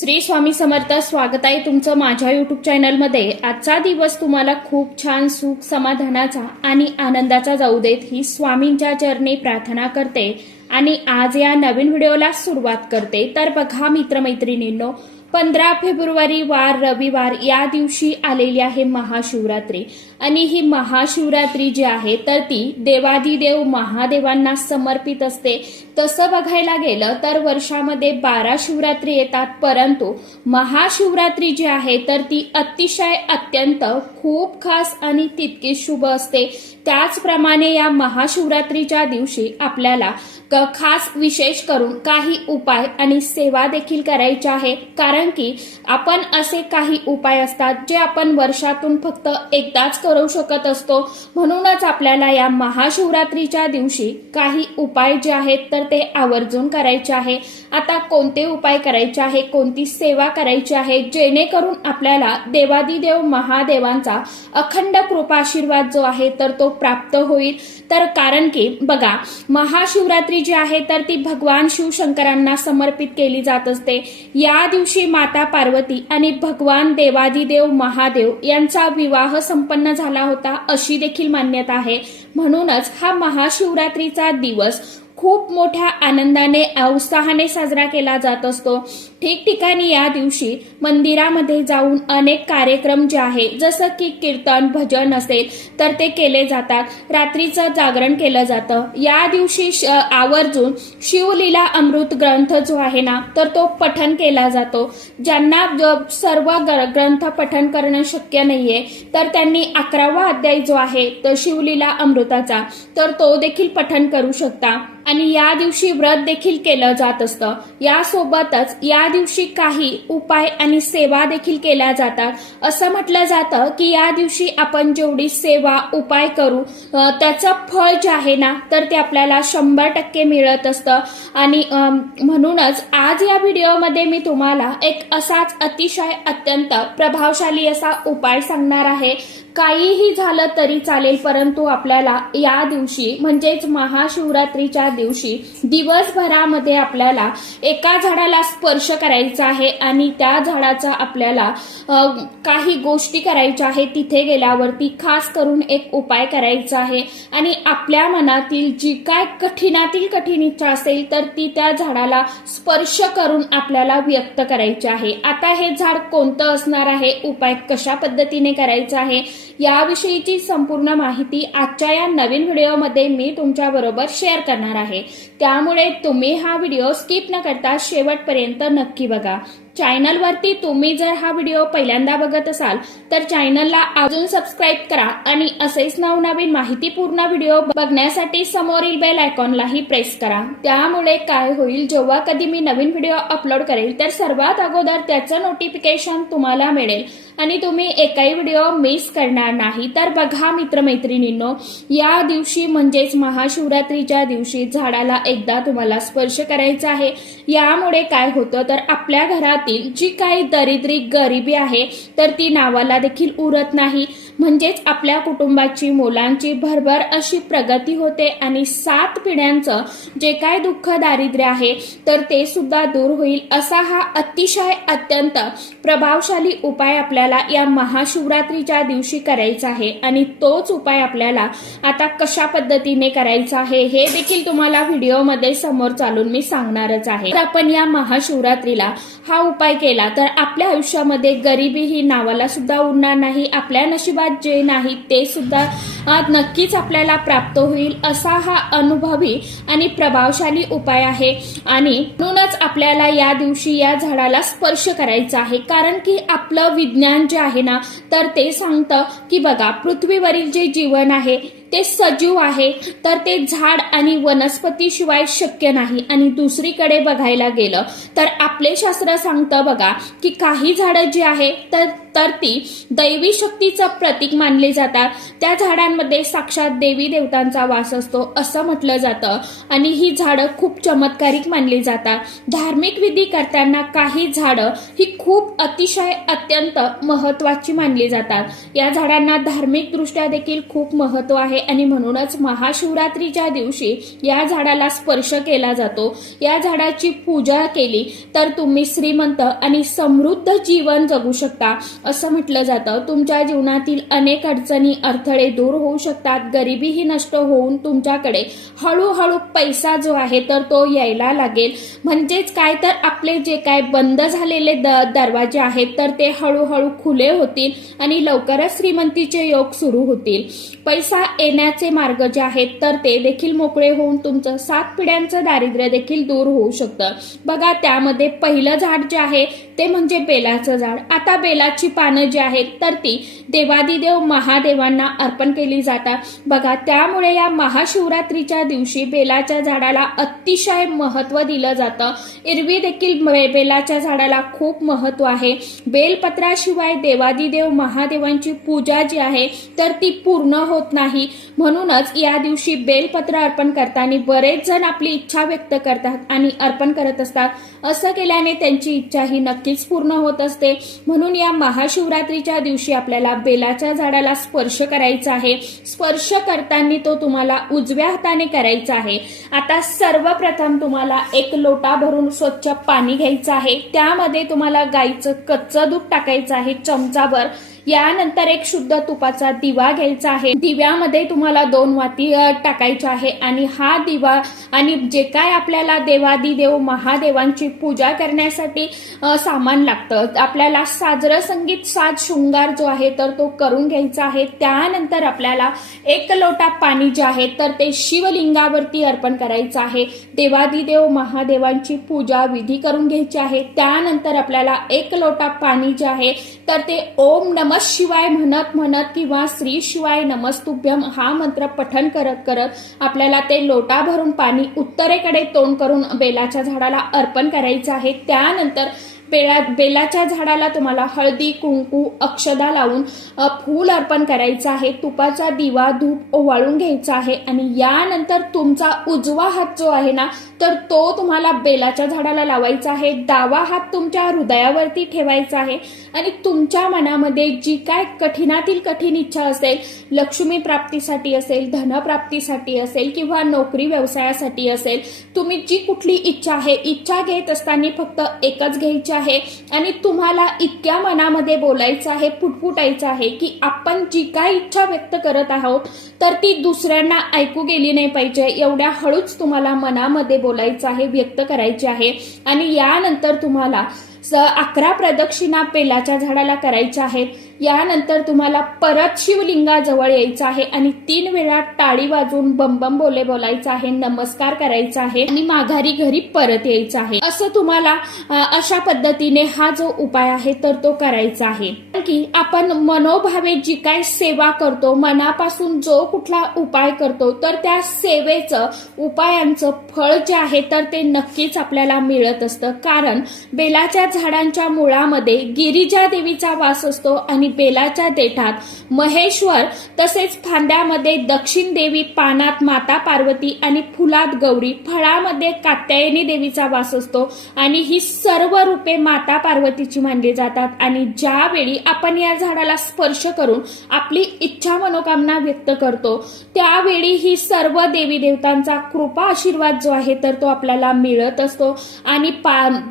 श्री स्वामी समर्थ. स्वागत आहे तुमचं माझ्या युट्यूब चॅनलमध्ये. आजचा दिवस तुम्हाला खूप छान सुख समाधानाचा आणि आनंदाचा जाऊ देत ही स्वामींच्या चरणी प्रार्थना करते आणि आज या नवीन व्हिडिओला सुरुवात करते. तर बघा मित्रमैत्रिणींनो, 15 फेब्रुवारी वार रविवार या दिवशी आलेली आहे महाशिवरात्री आणि ही महाशिवरात्री जी आहे तर ती देवादिदेव महादेवांना समर्पित असते. तसं बघायला गेलं तर वर्षामध्ये 12 शिवरात्री येतात, परंतु महाशिवरात्री जी आहे तर ती अतिशय अत्यंत खूप खास आणि तितकीच शुभ असते. त्याचप्रमाणे या महाशिवरात्रीच्या दिवशी आपल्याला खास विशेष करून काही उपाय आणि सेवा देखील करायची आहे, कारण की आपण असे काही उपाय असतात जे आपण वर्षातून फक्त एकदाच करू शकत असतो. म्हणूनच आपल्याला या महाशिवरात्रीच्या दिवशी काही उपाय जे आहेत तर ते आवर्जून करायचे आहे. आता कोणते उपाय करायचे आहे, कोणती सेवा करायची आहे जेणेकरून आपल्याला देवादिदेव महादेवांचा अखंड कृपाशीर्वाद जो आहे तर तो प्राप्त होईल. तर कारण की बघा, महाशिवरात्री जी आहे तर ती भगवान शिवशंकरांना समर्पित केली जात असते. या दिवशी माता पार्वती आणि भगवान देवादिदेव महादेव यांचा विवाह संपन्न झाला होता अशी देखील मान्यता आहे. म्हणूनच हा महाशिवरात्रीचा दिवस खूप मोठ्या आनंदाने उत्साहाने साजरा केला जात असतो. ठिकठिकाणी या दिवशी मंदिरामध्ये जाऊन अनेक कार्यक्रम जे आहे जसं की कीर्तन भजन असेल तर ते केले जातात. रात्रीचं जागरण केलं जातं. या दिवशी आवर्जून शिवलीला अमृत ग्रंथ जो आहे ना तर तो पठन केला जातो. ज्यांना सर्व ग्रंथ पठन करणं शक्य नाहीये तर त्यांनी 11वा अध्याय जो आहे तर शिवलीला अमृताचा तर तो देखील पठन करू शकता. आणि या दिवशी व्रत देखील केलं जात असतं. यासोबतच या दिवशी काही उपाय आणि सेवा देखील केल्या जातात. असं म्हटलं जातं की या दिवशी आपण जेवढी सेवा उपाय करू त्याचं फळ जे आहे ना तर ते आपल्याला 100% मिळत असतं. आणि म्हणूनच आज या व्हिडिओमध्ये मी तुम्हाला एक असाच अतिशय अत्यंत प्रभावशाली असा उपाय सांगणार आहे. काहीही झालं तरी चालेल, परंतु आपल्याला या दिवशी म्हणजेच महाशिवरात्रीच्या दिवशी दिवसभरामध्ये आपल्याला एका झाडाला स्पर्श करायचा आहे आणि त्या झाडाचा आपल्याला काही गोष्टी करायच्या आहेत. तिथे गेल्यावरती खास करून एक उपाय करायचा आहे आणि आपल्या मनातील जी काय कठीणातील कठीण इच्छा असेल तर ती त्या झाडाला स्पर्श करून आपल्याला व्यक्त करायची आहे. आता हे झाड कोणतं असणार आहे, उपाय कशा पद्धतीने करायचा आहे याविषयीची संपूर्ण माहिती आजच्या या नवीन व्हिडिओमध्ये मी तुमच्या बरोबर शेअर करणार आहे. त्यामुळे तुम्ही हा व्हिडिओ स्किप न करता शेवटपर्यंत नक्की बघा. चॅनलवरती तुम्ही जर हा व्हिडिओ पहिल्यांदा बघत असाल तर चॅनलला अजून सबस्क्राईब करा आणि असेच नवनवीन माहितीपूर्ण व्हिडिओ बघण्यासाठी समोरील बेल आयकॉनलाही प्रेस करा. त्यामुळे काय होईल, जेव्हा कधी मी नवीन व्हिडिओ अपलोड करेल तर सर्वात अगोदर त्याचं नोटिफिकेशन तुम्हाला मिळेल आणि तुम्ही एकही व्हिडिओ मिस करणार नाही. तर बघा मित्रमैत्रिणींनो, या दिवशी म्हणजेच महाशिवरात्रीच्या दिवशी झाडाला एकदा तुम्हाला स्पर्श करायचा आहे. यामुळे काय होतं तर आपल्या घरातील जी काही दरिद्री गरिबी आहे तर ती नावाला देखील उरत नाही. म्हणजेच आपल्या कुटुंबाची मुलांची भरभर अशी प्रगती होते आणि 7 पिढ्यांचं जे काय दुःख दारिद्र्य आहे तर ते सुद्धा दूर होईल. असा हा अतिशय अत्यंत प्रभावशाली उपाय आपल्याला या महाशिवरात्रीच्या दिवशी करायचा आहे आणि तोच उपाय आपल्याला आता कशा पद्धतीने करायचा आहे हे देखील तुम्हाला व्हिडिओमध्ये समोर चालून मी सांगणारच आहे. तर आपण या महाशिवरात्रीला हा उपाय केला तर आपल्या आयुष्यामध्ये गरिबी ही नावाला सुद्धा उरणार नाही. आपल्या नशिबात जे नाही ते सुद्धा नक्कीच आपल्याला प्राप्त होईल. असा हा अनुभवी आणि प्रभावशाली उपाय आहे आणि म्हणूनच आपल्याला या दिवशी या झाडाला स्पर्श करायचा आहे. कारण की आपलं विज्ञान जे आहे ना तर ते सांगतं की बघा, पृथ्वीवरील जे जीवन आहे ते सजीव आहे तर ते झाड आणि वनस्पतीशिवाय शक्य नाही. आणि दुसरीकडे बघायला गेलं तर आपले शास्त्र सांगतं बघा की काही झाडं जी आहे तर ती दैवी शक्तीचं प्रतीक मानली जातात. त्या झाडांमध्ये साक्षात देवी देवतांचा वास असतो असं म्हटलं जातं आणि ही झाडं खूप चमत्कारिक मानली जातात. धार्मिक विधी करताना काही झाडं ही खूप अतिशय अत्यंत महत्वाची मानली जातात. या झाडांना धार्मिक दृष्ट्या देखील खूप महत्व आहे आणि म्हणूनच महाशिवरात्रीच्या दिवशी या झाडाला स्पर्श केला जातो. या झाडाची पूजा केली तर तुम्ही श्रीमंत आणि समृद्ध जीवन जगू शकता असं म्हटलं जातं. तुमच्या जीवनातील अनेक अडचणी अडथळे दूर होऊ शकतात. गरिबीही नष्ट होऊन तुमच्याकडे हळूहळू पैसा जो आहे तर तो यायला लागेल. म्हणजेच काय तर आपले जे काय बंद झालेले दरवाजे आहेत तर ते हळूहळू खुले होतील आणि लवकरच श्रीमंतीचे योग सुरू होतील. पैसा येण्याचे मार्ग जे आहेत तर ते देखील मोकळे होऊन तुमचं 7 पिढ्यांचं दारिद्र्य देखील दूर होऊ शकतं. बघा, त्यामध्ये पहिलं झाड जे आहे ते म्हणजे बेलाचं झाड. आता बेलाची पानं जी आहेत तर ती देवादिदेव महादेवांना अर्पण केली जातात. बघा, त्यामुळे या महाशिवरात्रीच्या दिवशी बेलाच्या झाडाला अतिशय महत्व दिलं जातं. एरवी देखील बेलाच्या झाडाला खूप महत्व आहे. बेलपत्राशिवाय देवादिदेव महादेवांची पूजा जी आहे तर ती पूर्ण होत नाही. म्हणूनच या दिवशी बेलपत्र अर्पण करताना बरेच जण आपली इच्छा व्यक्त करतात आणि अर्पण करत असतात. असं केल्याने त्यांची इच्छा ही नक्कीच पूर्ण होत असते. म्हणून या महाशिवरात्रीच्या दिवशी आपल्याला बेलाच्या झाडाला स्पर्श करायचा आहे. स्पर्श करताना तो तुम्हाला उजव्या हाताने करायचा आहे. आता सर्वप्रथम तुम्हाला 1 लोटा भरून स्वच्छ पाणी घ्यायचं आहे. त्यामध्ये तुम्हाला गाईचं कच्चं दूध टाकायचं आहे चमचाभर. यानंतर एक शुद्ध तुपाचा दिवा घ्यायचा आहे. दिव्यामध्ये तुम्हाला 2 वाती टाकायच्या आहे आणि हा दिवा आणि जे काय आपल्याला देवादिदेव महादेवांची पूजा करण्यासाठी सामान लागतं, आपल्याला साजरं संगीत साज शृंगार जो आहे तर तो करून घ्यायचा आहे. त्यानंतर आपल्याला 1 लोटा पाणी जे आहे तर ते शिवलिंगावरती अर्पण करायचं आहे. देवादिदेव महादेवांची पूजा विधी करून घ्यायची आहे. त्यानंतर आपल्याला 1 लोटा पाणी जे आहे तर ते ओम नमः शिवाय म्हणत म्हणत किंवा श्री शिवाय नमस्तुभ्यम हा मंत्र पठण करत करत आपल्याला ते लोटा भरून पाणी उत्तरेकडे तोंड करून बेलाच्या झाडाला अर्पण करायचं आहे. त्यानंतर बेलाच्या झाडाला तुम्हाला हळदी कुंकू अक्षदा लावून फूल अर्पण करायचं आहे. तुपाचा दिवा धूप ओवाळून घ्यायचा आहे आणि यानंतर तुमचा उजवा हात जो आहे ना तर तो तुम्हाला बेलाच्या झाडाला लावायचा आहे. डावा हात तुमच्या हृदयावरती ठेवायचा आहे आणि तुमच्या मनामध्ये जी काय कठीणातील कठीण इच्छा असेल, लक्ष्मी प्राप्तीसाठी असेल, धनप्राप्तीसाठी असेल किंवा नोकरी व्यवसायासाठी असेल, तुम्ही जी कुठली इच्छा आहे, इच्छा घेत असताना फक्त एकच घ्यायची आहे आणि तुम्हाला इतक्या मनामध्ये बोलायचं आहे, पुटपुटायचं आहे की आपण जी काय इच्छा व्यक्त करत आहोत तर ती दुसऱ्यांना ऐकू गेली नाही पाहिजे. एवढ्या हळूच तुम्हाला मनामध्ये बोलायचं आहे, व्यक्त करायचे आहे. आणि यानंतर तुम्हाला 11 प्रदक्षिणा बेलाच्या झाडाला करायच्या आहेत. यानंतर तुम्हाला परत शिवलिंगाजवळ यायचं आहे आणि 3 वेळा टाळी वाजवून बम बोले बोलायचं आहे, नमस्कार करायचा आहे आणि माघारी घरी परत यायचं आहे. असं तुम्हाला अशा पद्धतीने हा जो उपाय आहे तर तो करायचा आहे. की आपण मनोभावे जी काय सेवा करतो, मनापासून जो कुठला उपाय करतो तर त्या सेवेचं उपायांचं फळ जे आहे तर ते नक्कीच आपल्याला मिळत असतं. कारण बेलाच्या झाडांच्या मुळामध्ये गिरिजा देवीचा वास असतो आणि बेलाच्या देठात महेश्वर, तसेच फांद्यामध्ये दक्षिण देवी, पानात माता पार्वती आणि फुलात गौरी, फळामध्ये कात्यायनी देवीचा वास असतो आणि ही सर्व रूपे माता पार्वतीची मानली जातात. आणि ज्यावेळी आपण या झाडाला स्पर्श करून आपली इच्छा मनोकामना व्यक्त करतो त्यावेळी ही सर्व देवी देवतांचा कृपा आशीर्वाद जो आहे तर तो आपल्याला मिळत असतो. आणि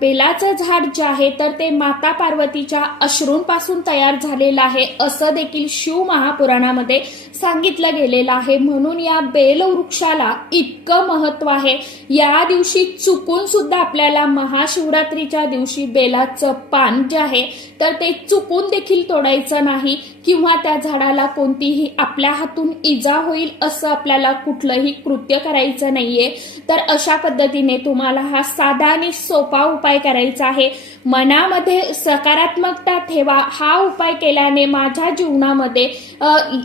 बेलाचं झाड जे आहे तर ते माता पार्वतीच्या अश्रूंपासून तयार झालेलं आहे असं देखील शिव महापुराणामध्ये सांगितलं गेलेलं आहे. म्हणून या बेल वृक्षाला इतकं महत्व आहे. या दिवशी चुकून सुद्धा आपल्याला महाशिवरात्रीच्या दिवशी बेलाचं पान जे आहे तर ते चुकून देखील तोडायचं नाही किंवा त्या झाडाला कोणतीही आपल्या हातून इजा होईल असं आपल्याला कुठलंही कृत्य करायचं नाहीये. तर अशा पद्धतीने तुम्हाला हा साधा आणि सोपा उपाय करायचा आहे. मनामध्ये सकारात्मकता ठेवा. हा उपाय केल्याने माझ्या जीवनामध्ये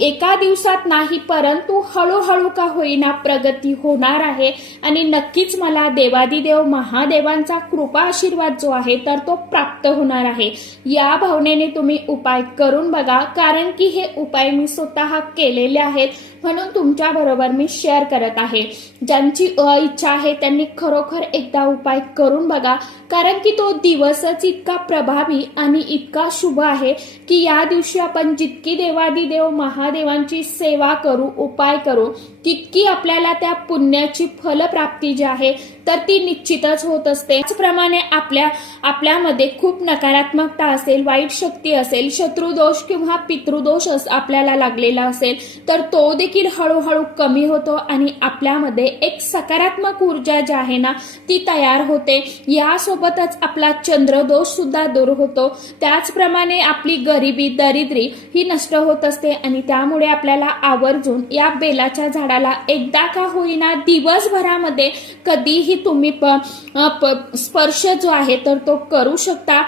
एका दिवसात नाही परंतु हळूहळू का होईना प्रगती होणार आहे आणि नक्कीच मला देवादिदेव महादेवांचा कृपा आशीर्वाद जो आहे तर तो प्राप्त होणार आहे. या भावनेने तुम्ही उपाय करून बघा. कारण की हे उपाय मी स्वतः केलेले आहेत म्हणून तुमच्या बरोबर मी शेअर करत आहे. ज्यांची इच्छा आहे त्यांनी खरोखर एकदा उपाय करून बघा. कारण की तो दिवसच इतका प्रभावी आणि इतका शुभ आहे की या दिवशी आपण जितकी देवादिदेव महादेवांची सेवा करू, उपाय करू, तितकी आपल्याला त्या पुण्याची फलप्राप्ती जी आहे तर ती निश्चितच होत असते। त्याचप्रमाणे आपल्यामध्ये खूप नकारात्मकता असेल, वाईट शक्ती असेल, शत्रुदोष किंवा पितृदोष आपल्याला लागलेला असेल तर तो देखील हळूहळू कमी होतो आणि आपल्यामध्ये एक सकारात्मक ऊर्जा जी आहे ना ती तयार होते। यासोबतच आपला चंद्रदोष सुद्धा दूर होतो। त्याचप्रमाणे आपली गरिबी, दरिद्री ही नष्ट होत असते आणि त्यामुळे आपल्याला आवर्जून या बेलाच्या झाडाला एकदा का होईना दिवसभरामध्ये कधीही तुम्ही स्पर्श जो आहे तर तो करू शकता।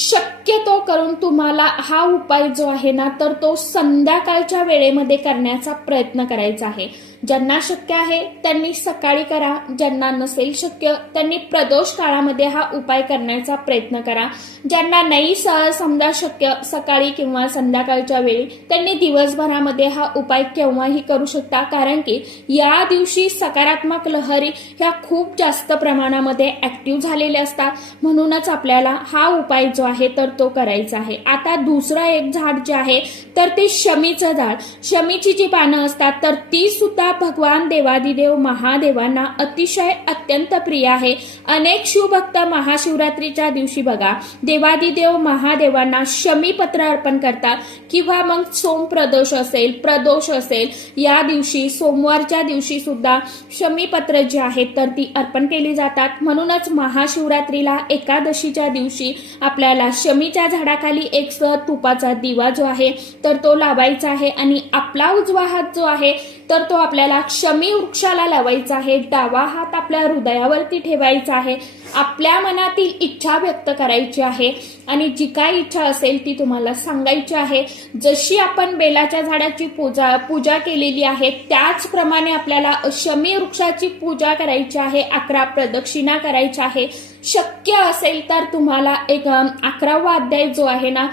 शक्यतो करून तुम्हाला हा उपाय जो आहे ना तर तो संध्याकाळच्या वेळेमध्ये करण्याचा प्रयत्न करायचा आहे। ज्यांना शक्य आहे त्यांनी सकाळी करा, ज्यांना नसेल शक्य त्यांनी प्रदोष काळामध्ये हा उपाय करण्याचा प्रयत्न करा। ज्यांना नाही समजा शक्य सकाळी किंवा संध्याकाळच्या वेळी त्यांनी दिवसभरामध्ये हा उपाय केव्हाही करू शकता, कारण की या दिवशी सकारात्मक लहरी ह्या खूप जास्त प्रमाणामध्ये ऍक्टिव्ह झालेल्या असतात। म्हणूनच आपल्याला हा उपाय जो आहे तर तो करायचा आहे। आता दुसरं एक झाड जे आहे तर ते शमीचं झाड। शमीची जी पानं असतात तर ती सुद्धा भगवान देवादिदेव महादेवांना अतिशय अत्यंत प्रिय आहे। अनेक शिवभक्त महाशिवरात्रीच्या दिवशी बघा देवादिदेव महादेवांना शमीपत्र अर्पण करतात किंवा मग सोमप्रदोष असेल, प्रदोष असेल, या दिवशी सोमवारच्या दिवशी सुद्धा शमीपत्र जी आहेत तर ती अर्पण केली जातात। म्हणूनच महाशिवरात्रीला एकादशीच्या दिवशी आपल्याला शमीच्या झाडाखाली एक तुपाचा दिवा जो आहे तर तो लावायचा आहे आणि आपला उजवा हात जो आहे तर तो आपल्याला शमी वृक्षाला लावायचा आहे। डावा हात आपल्या हृदयावरती ठेवायचा आहे। आपल्या मनातील इच्छा व्यक्त करायची आहे आणि जी काय इच्छा असेल ती तुम्हाला सांगायची आहे। जशी आपण बेलाच्या झाडाची पूजा केलेली आहे त्याचप्रमाणे आपल्याला शमी वृक्षाची पूजा करायची आहे। 11 प्रदक्षिणा करायच्या आहे। शक्य असेल तर तुम्हाला एक 11वा अध्याय जो आहे ना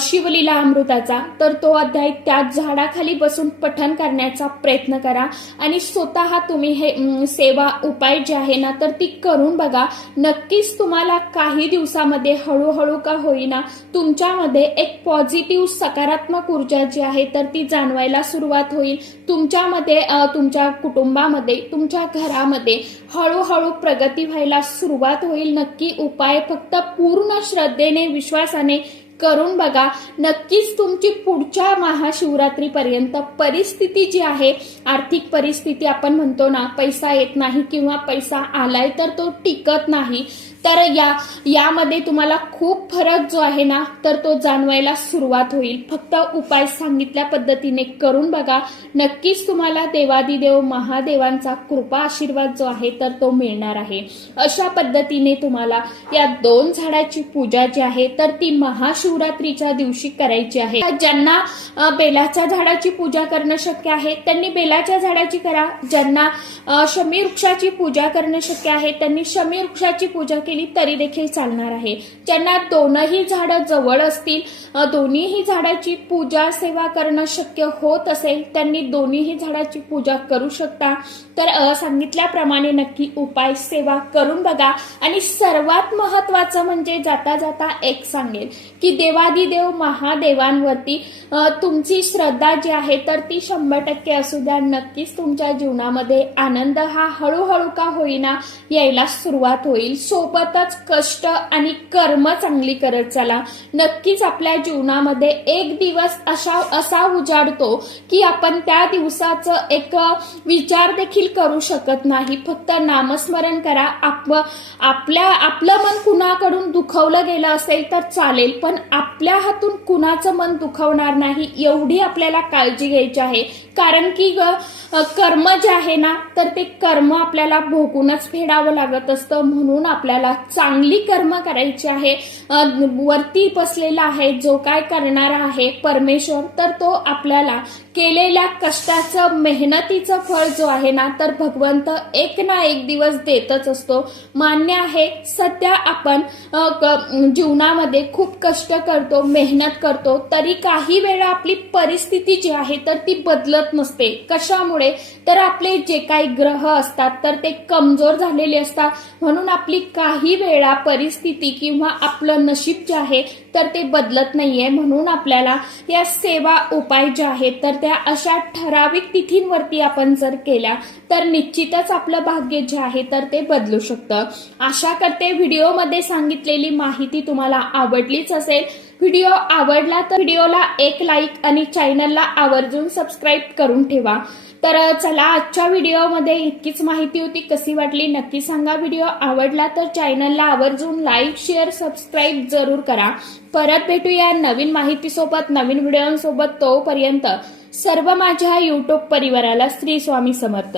शिवलीला अमृताचा तर तो अध्याय त्या झाडाखाली बसून पठण करण्याचा प्रयत्न करा आणि स्वतः तुम्ही हे सेवा उपाय जे आहे ना तर ती करून बघा। नक्कीच तुम्हाला काही दिवसामध्ये हळूहळू का होईना तुमच्यामध्ये एक पॉझिटिव्ह सकारात्मक ऊर्जा जी आहे तर ती जाणवायला सुरुवात होईल। तुमच्यामध्ये, तुमच्या कुटुंबामध्ये, तुमच्या घरामध्ये हळूहळू प्रगती व्हायला सुरुवात होईल। नक्की उपाय फक्त पूर्ण श्रद्धेने, विश्वासाने करून बघा। नक्कीच तुमची पुढच्या महाशिवरात्रीपर्यंत परिस्थिती जी आहे, आर्थिक परिस्थिती आपण म्हणतो ना पैसा येत नाही किंवा पैसा आलाय तर तो टिकत नाही, तर यामध्ये तुम्हाला खूप फरक जो आहे ना तर तो जाणवायला सुरुवात होईल। फक्त उपाय सांगितल्या पद्धतीने करून बघा। नक्कीच तुम्हाला देवादिदेव महादेवांचा कृपा आशीर्वाद जो आहे तर तो मिळणार आहे। अशा पद्धतीने तुम्हाला या 2 झाडाची पूजा जी आहे तर ती महाशिवरात्रीच्या दिवशी करायची आहे। ज्यांना बेलाच्या झाडाची पूजा करणं शक्य आहे त्यांनी बेलाच्या झाडाची करा। ज्यांना शमी वृक्षाची पूजा करणं शक्य आहे त्यांनी शमी वृक्षाची पूजा केली तरी देखील चालणार आहे। ज्यांना दोनही झाडं जवळ असतील, दोन्हीही झाडाची पूजा सेवा करणं शक्य होत असेल त्यांनी दोन्हीही झाडाची पूजा करू शकता। तर सांगितल्याप्रमाणे नक्की उपाय सेवा करून बघा। आणि सर्वात महत्वाचं म्हणजे जाता जाता एक सांगेल की देवादिदेव महादेवांवरती तुमची श्रद्धा जी आहे तर ती 100% असू द्या। नक्कीच तुमच्या जीवनामध्ये आनंद हा हळूहळू का होईना यायला सुरुवात होईल। सोबतच कष्ट आणि कर्म चांगली करत चला। नक्कीच आपल्या जीवनामध्ये एक दिवस असा उजाडतो की आपण त्या दिवसाचं एक विचार देखील करू शकत नाही। फक्त नामस्मरण करा। आपलं मन कुणाकडून दुखवलं गेलं असेल तर चालेल, पण आपल्या हातून कुणाचं मन दुखवणार नाही एवढी आपल्याला काळजी घ्यायची आहे। कारण की कर्म जे आहे ना तर ते कर्म आपल्याला भोगूनच फेडावं लागत असतं। म्हणून आपल्याला चांगली कर्म करायची आहे। वरती बसलेला आहे जो काय करणारा आहे परमेश्वर, तर तो आपल्याला केलेल्या कष्टाचं मेहनतीचं फळ जो आहे ना तर भगवंत एक ना एक दिवस देतच असतो. मान्य आहे सध्या आपण जीवनामध्ये खूप कष्ट करतो, मेहनत करतो, तरी काही वेळा आपली परिस्थिती जी आहे तर ती बदलत नसते. कशामुळे? तर आपले जे काही ग्रह असतात तर ते कमजोर झालेले असतात. म्हणून आपली काही वेळा परिस्थिती किंवा आपलं नशीब जे आहे तर ते बदलत नाहीये. म्हणून आपल्याला या सेवा उपाय जे आहेत तर त्या अशा ठराविक तिथींवरती आपण जर केल्या तर निश्चितच आपलं भाग्य जे आहे तर ते बदलू शकतं. आशा करते व्हिडिओमध्ये सांगितलेली माहिती तुम्हाला आवडलीच असेल. व्हिडिओ आवडला तर व्हिडिओला एक लाईक आणि चॅनलला आवर्जून सबस्क्राईब करून ठेवा. तर चला आजच्या व्हिडिओमध्ये इतकीच माहिती होती. कशी वाटली नक्की सांगा. व्हिडिओ आवडला तर चॅनलला आवर्जून लाईक, शेअर, सबस्क्राईब जरूर करा. परत भेटूया नवीन माहितीसोबत, नवीन व्हिडिओसोबत. तोपर्यंत सर्व माझ्या युट्यूब परिवाराला श्री स्वामी समर्थ.